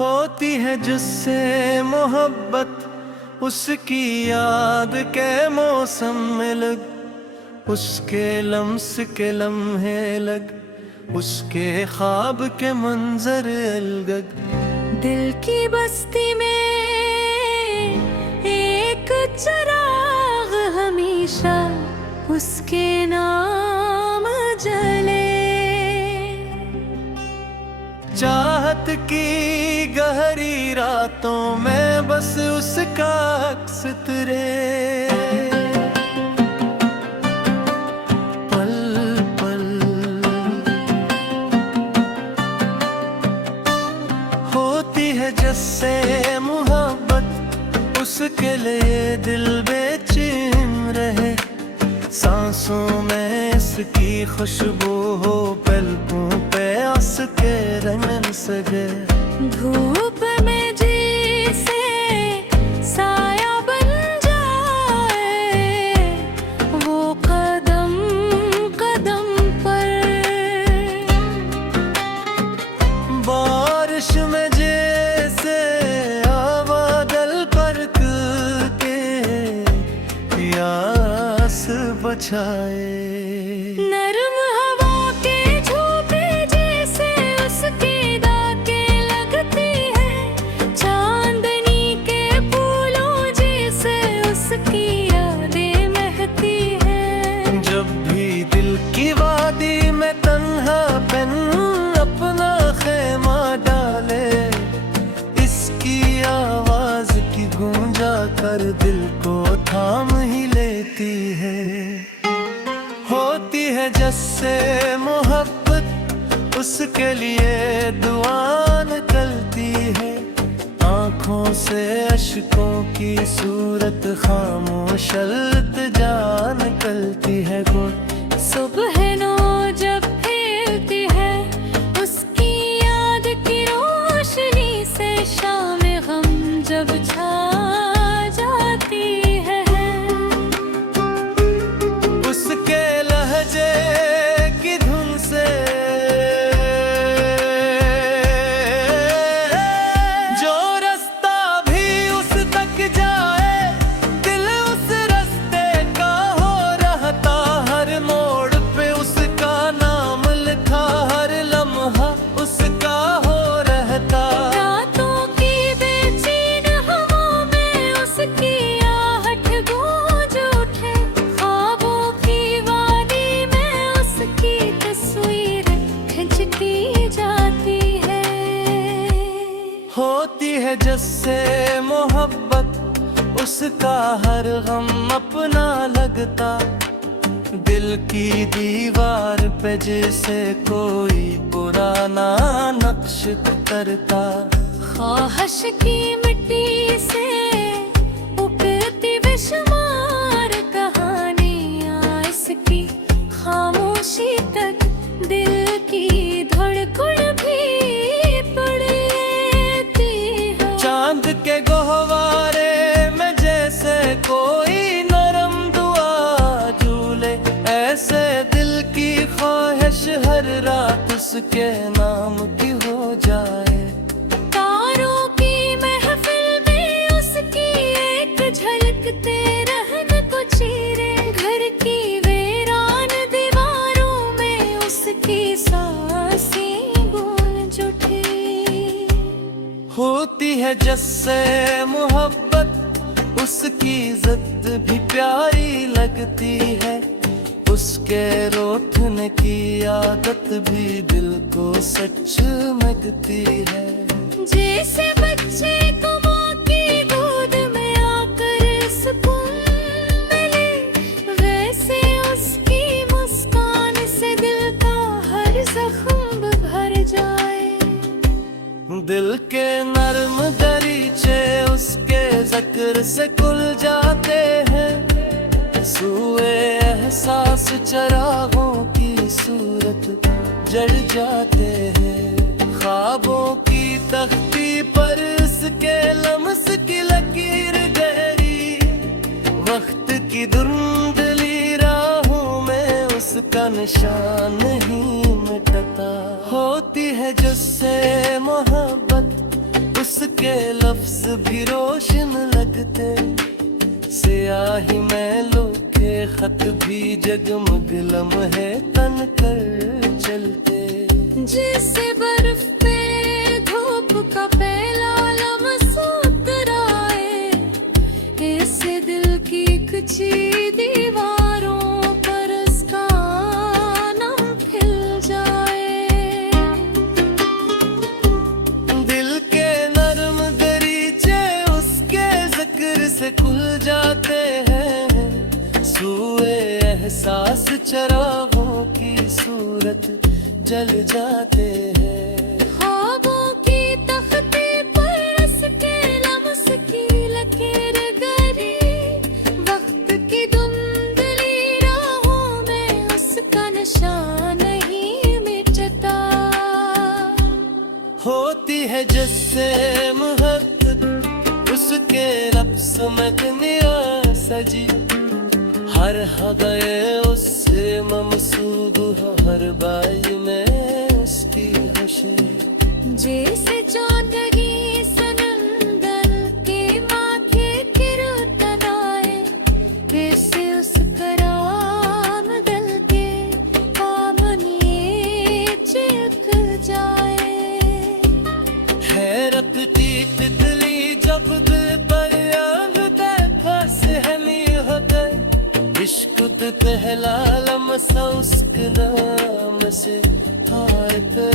होती है जिससे मोहब्बत उसकी याद के मौसम में लग, उसके लम्स के लम्हे लग, उसके ख्वाब के मंजर अलग। दिल की बस्ती में एक चिराग हमेशा उसके नाम जले। चाहत की गहरी रातों में बस उसका अक्स तेरे, पल पल होती है जिससे मोहब्बत उसके लिए दिल बेचैन रहे। सांसों में इसकी खुशबू हो, पलकों पे उसके रंग सगे। धूप में जैसे साया बन जाए वो कदम कदम पर, बारिश में जैसे बादल पर के यास बचाए। नरम हवा के झोंके जैसे उसकी दाकें लगती है, चांदनी के फूलों जैसे उसकी यादें महकती है। जब भी दिल की वादी में तन्हापन अपना खेमा डाले, इसकी आवाज की गूंजा कर दिल को थाम ही लेती है। होती है जिससे मोहब्बत उसके लिए दुआ निकलती है। आँखों से अश्कों की सूरत खामोश इल्तिजा निकलती है। सुबह नो जब फैलती है उसकी याद की रोशनी से, शाम गम जब छा जाती है, उसके लहजे की धुन से जो रास्ता भी उस तक जाए, दिल उस रास्ते का हो रहता। हर मोड़ पे उसका नाम लिखा, हर लम्हा उसका हो रहता। रातों की बेचैन हवाओं में उसकी आहट गूंज उठे, ख्वाबों की वादी में उसकी तस्वीर खिंचती जाती है। होती है जिससे मोहब्बत उसका हर गम अपना लगता। दिल की दीवार पे जैसे कोई पुराना नक्श करता। ख्वाहिश की मिट्टी से उगती बेशुमार कहानियाँ, इसकी खामोशी तक दिल की धड़कन भी पड़ लेती है। चांद के गहवारे में जैसे कोई नरम दुआ झूले, ऐसे दिल की ख्वाहिश हर रात उसके नाम की हो जाए। तारों की महफिल में उसकी एक झलकते रहन को चीरे, घर की वीरान दीवारों में उसकी सांसें गूंज उठी। होती है जिससे मोहब्बत उसकी इज्जत भी प्यारी लगती है। उसके रोठने की आदत भी दिल को सच लगती है। जैसे बच्चे को माँ की गोद में आकर सुकून मिले, वैसे उसकी मुस्कान से दिल का हर जख्म भर जाए। दिल के नर्म दरीचे उसके ज़िक्र से खुल जाते हैं। सूए एहसास चरागों की सूरत जल जाते हैं। ख्वाबों की तख्ती पर उसके लम्स की लकीर गहरी, वक्त की धुंधली राहों में उसका निशान नहीं मिटता। होती है जिससे मोहब्बत उसके लफ्ज भी रोशन लगते, स्याही मैलों के खत भी जगमग लम्हे तन कर चलते। जैसे बर्फ पे धूप का पहला लम्हा उतराए, ऐसे दिल की कच्ची दीवारों पर उसका नाम खिल जाए। दिल के नरम दरीचे उसके जिक्र से खुल जाते हैं, सूए एहसास चरागों की सूरत जल जाते हैं। ख्वाबों की तख्ती पर उसके लम्स की लकीर गरी, वक्त की धुंधली राहों में उसका नशा नहीं मिटता। होती है जिससे मोहब्बत उसके रब्स में दुनिया सजी, हर हदये उससे ममसूद हो, हर बाई में उसकी खुशी। जैसे चांदनी सनंदल के माथे किरण आए, वैसे उसका राम दिल के सामने चिपक जाए। हैरत की तितली जब दिल पर आंगते फंस हमी होते, इश्क पे पहला लम्हा उसके नाम से हारता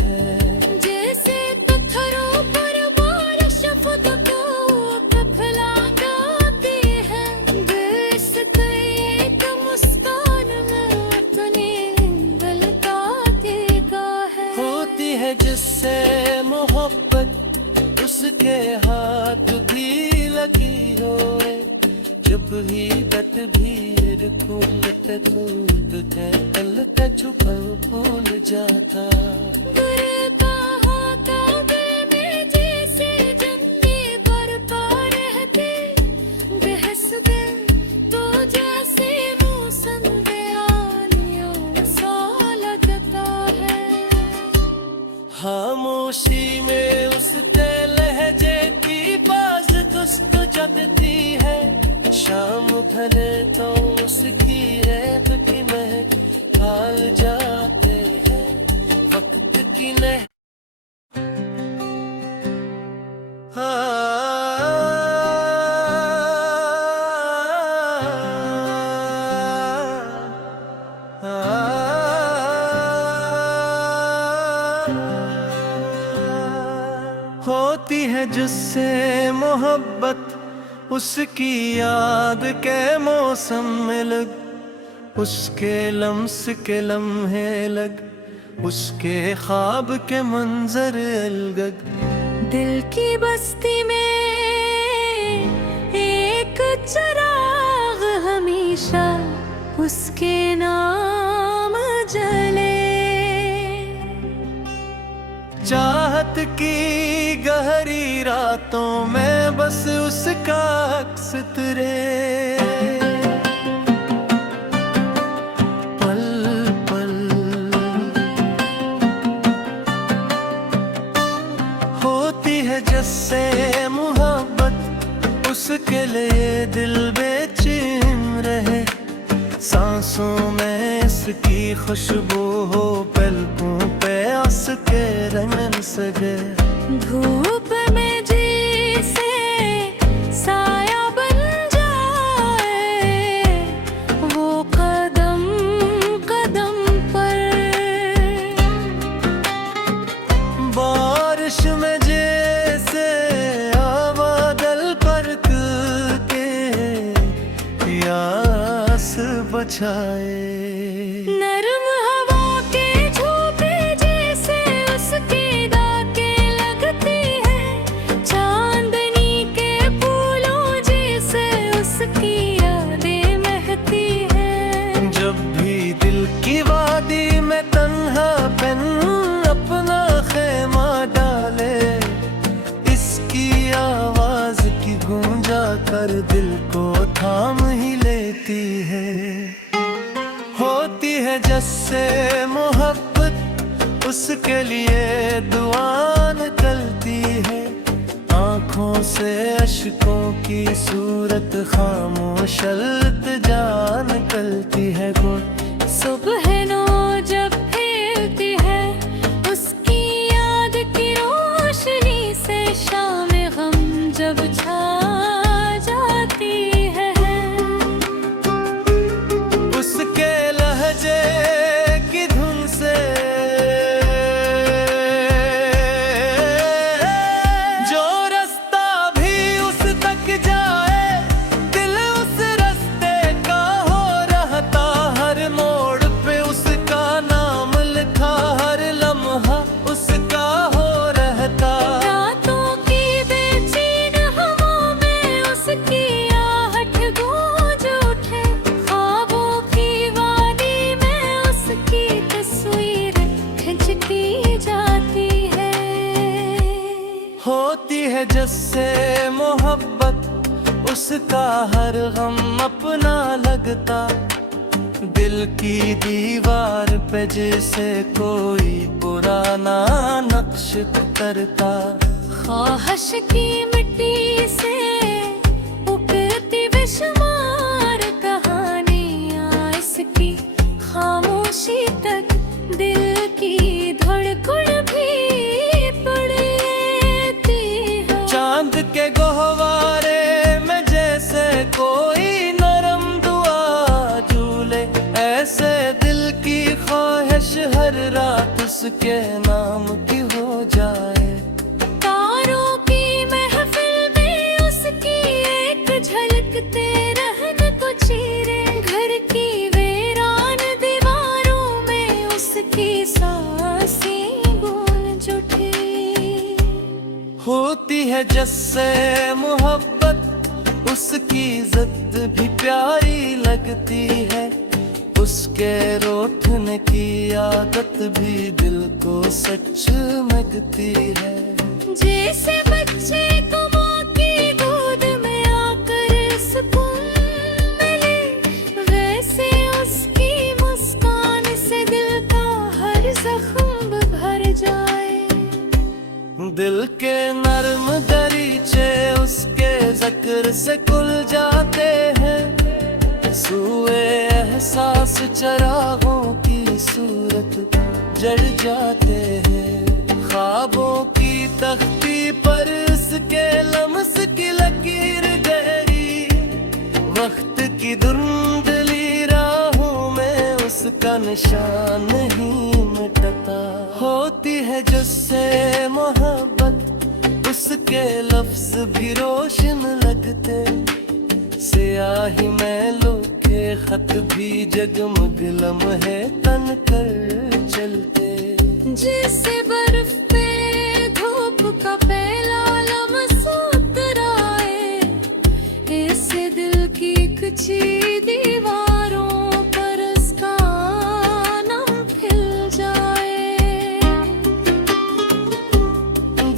है। जैसे पत्थरों पर बारिश फुदकों फैलाती है, बेइज्जत एक मुस्कान में अपने दिल का देगा है। होती है जिससे मोहब्बत उसके हाथ भी लगी होए, जब ही तट भी कूलत कूद के तल का छुपा भूल जाता। गुर कहा काबे में जैसे जंगे पर रहते, बहस दे तो जैसे मौसम बयानियों सा लगता है। खामोशी में उसके लहजे की बाज दुस्त जगती है, शाम भले तो उसकी रेत की महक फाल जाते हैं, वक्त की नह होती है जिससे मोहब्बत उसकी याद के मौसम में लग, उसके लम्स के लम्हे लग, उसके ख्वाब के मंजर अलगग। दिल की बस्ती में एक चिराग हमेशा उसके नाम जले। चाहत की गहरी रातों में बस उसका अक्स तेरे, पल पल होती है जिससे मोहब्बत उसके लिए दिल बेचैन रहे, सांसों में इसकी खुशबू हो, पलकों पे उसके रंग सजे। धूप में जैसे साया बन जाए, वो कदम कदम पर। बारिश में जैसे बादल पर के यास बचाए, नरम हवा के झोंके जैसे उसके दाके लगती है, चांदनी के फूलों जैसे उसकी यादें महकती है। जब भी दिल की वादी में तन्हापन अपना खेमा डाले, इसकी आवाज की गूंजा कर दिल को थाम ही लेती है। होती है जैसे मोहब्बत उसके लिए दुआ निकलती है, इश्कों की सूरत खामोश जान निकलती है गुल। सुबह नो जब खिलती है उसकी याद की रोशनी से, शाम गम जब छा जाती है उसके लहजे की धुन से जो रास्ता भी उस तक जाए, दिल उस रास्ते का हो रहता। हर मोड़ पे उसका नाम लिखा, हर लम्हा उसका हो रहता। रातों की बेचैन हवाओं में उसकी आहट गूंज उठे, ख्वाबों की वादी में उसकी तस्वीर खिंचती जाती है। होती है जिससे मोहब्बत उसका हर गम अपना लगता। दिल की दीवार पे जैसे कोई पुराना नक्श उतरता। ख्वाहिश की मिट्टी से उगती बेशुमार कहानियाँ, इसकी खामोशी तक दिल की धड़कन भी पड़ लेती है। चांद के गहवारे में जैसे कोई नरम दुआ झूले, ऐसे दिल की ख्वाहिश हर रात उसके नाम की हो जाए। तारों की महफिल में उसकी एक झलकते रहने को चीरे, घर की वीरान दीवारों में उसकी सांसें गूंज उठी। होती है जिससे मोहब्बत उसकी इज्जत भी प्यारी लगती है। उसके रोठने की आदत भी दिल को सच लगती है। जैसे बच्चे को माँ की गोद में आकर सुकून मिले, वैसे उसकी मुस्कान से दिल का हर जख्म भर जाए। दिल के नर्म दरीचे उसके जिक्र से खुल जाते हैं। सूए एहसास चरागों की सूरत जड़ जाते हैं। ख्वाबों की तख्ती पर उसके लम्स की लकीर गहरी, वक्त की धुंधली राहों में उसका निशान नहीं मिटता। होती है जिससे मोहब्बत उसके लफ्ज भी रोशन लगते। स्याही मैलों के खत भी जगमग लम्हे तन कर चलते। जैसे बर्फ पे धूप का पहला लम्हा उतराए, ऐसे दिल की कच्ची दीवारों पर उसका नाम खिल जाए।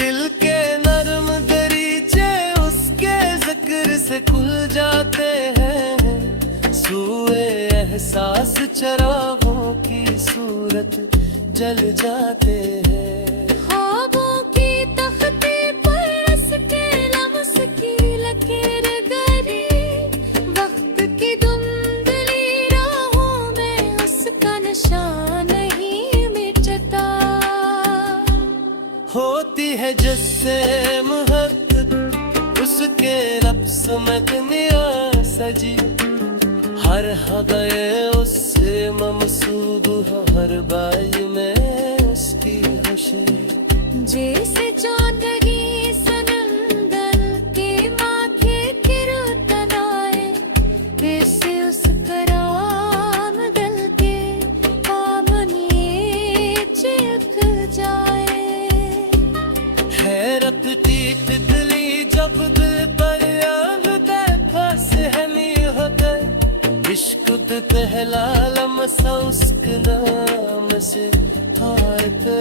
दिल के नर्म दरीचे उसके जिक्र से खुल जाते हैं। सूए एहसास चरागों की सूरत जल जाते हैं। ख्वाबों की तख्ती पर उसके लम्स की लकीर गहरी, वक्त की धुंधली राहों में उसका निशान नहीं मिटता। होती है जिससे मोहब्बत उसके लफ्ज़ में दुनिया सजी। हर हदये उससे ममसूद हो, हर बाई में उसकी खुशी। जैसे चौधरी सनंदल के माथे किरतन आए, वैसे उस कराम दल के पामनी चिप जाए। हैरत की तितली जब दिल पर आंगते फंसहमी होते। इश्क तो पहला लम्हा उसके नाम से हारता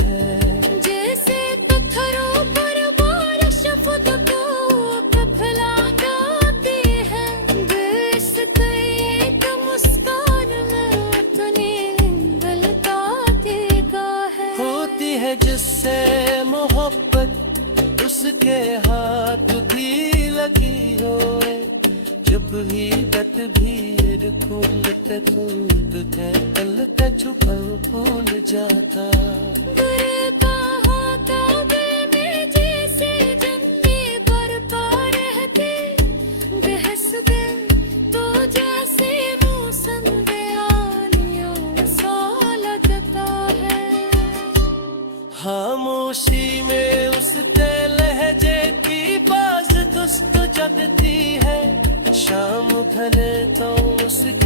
है। जैसे पत्थरों पर बारिश खुद को कफला गाती है, देश का एक मुस्कान में अपने गलता देगा है। होती है जिससे मोहब्बत उसके हाथ भी വീടത്ത് ഭീരക്കൂലത്തെ തൂത്തുത്തെ കല്ലത്തെ ചുപ്പൽ ഭൂൽ ജാതാ डरता होता दिल में जैसे जंगे बरपा रहते बहस दिल तो जैसे मौसम दयालियों सा लगता है खामोशी में उसके लहजे की बाज दुस्त जगती है शाम ढले तो उसकी